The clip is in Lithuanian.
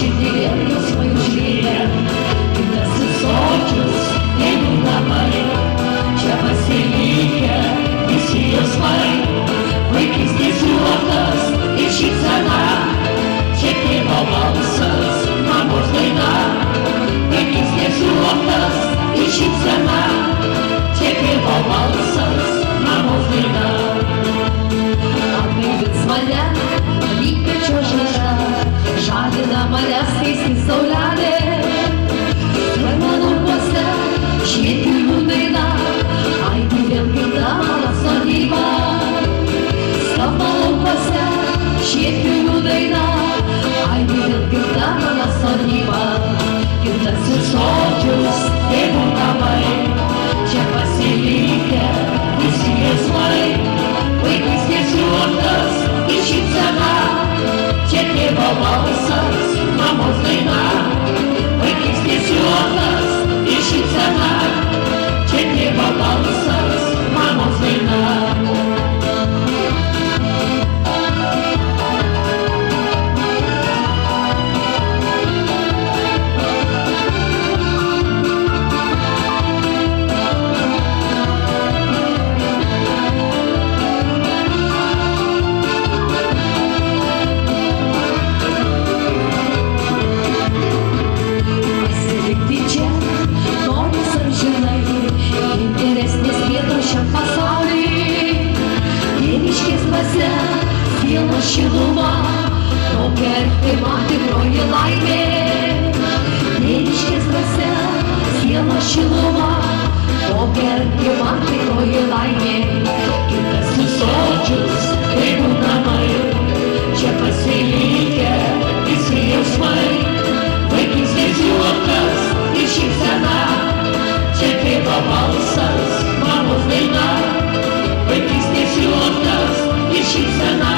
širdyje svajų žvėrė, gimtasis sodžius, einu namai, čia pasilikę visi jausmai, vaikystės juokas ir šypsena, čia tėvo balsas, mamos daina, vaikystės juokas ir šypsena, čia tėvo balsas, mamos daina. Atgaivins mane, lygmečio žara, žadina mane skaisti saulelė. Mano laukuose švieti jų daina, aidi vėl gimta mano sodyba. Skamba laukuose švieti jų daina, aidi vėl gimta mano sodyba. Gimtasis sodžius, tėvų namai, čia pasilikę visi jausmai, vaikystės juokas ir šypsena, čia tėvo balsas, mamos daina. Vaikystės juokas ir šypsena, čia tėvo balsas, mamos daina. Sielos šiluma, tokia artima tikroji laimė. Tėviškės dvasia, sielos šiluma, tokia artima tikroji laimė. Gimtasis sodžius, tėvų namai, čia pasilikę visi jausmai, vaikystės juokas ir šypsena, čia tėvo balsas, mamos daina. Vaikystės juokas ir šypsena,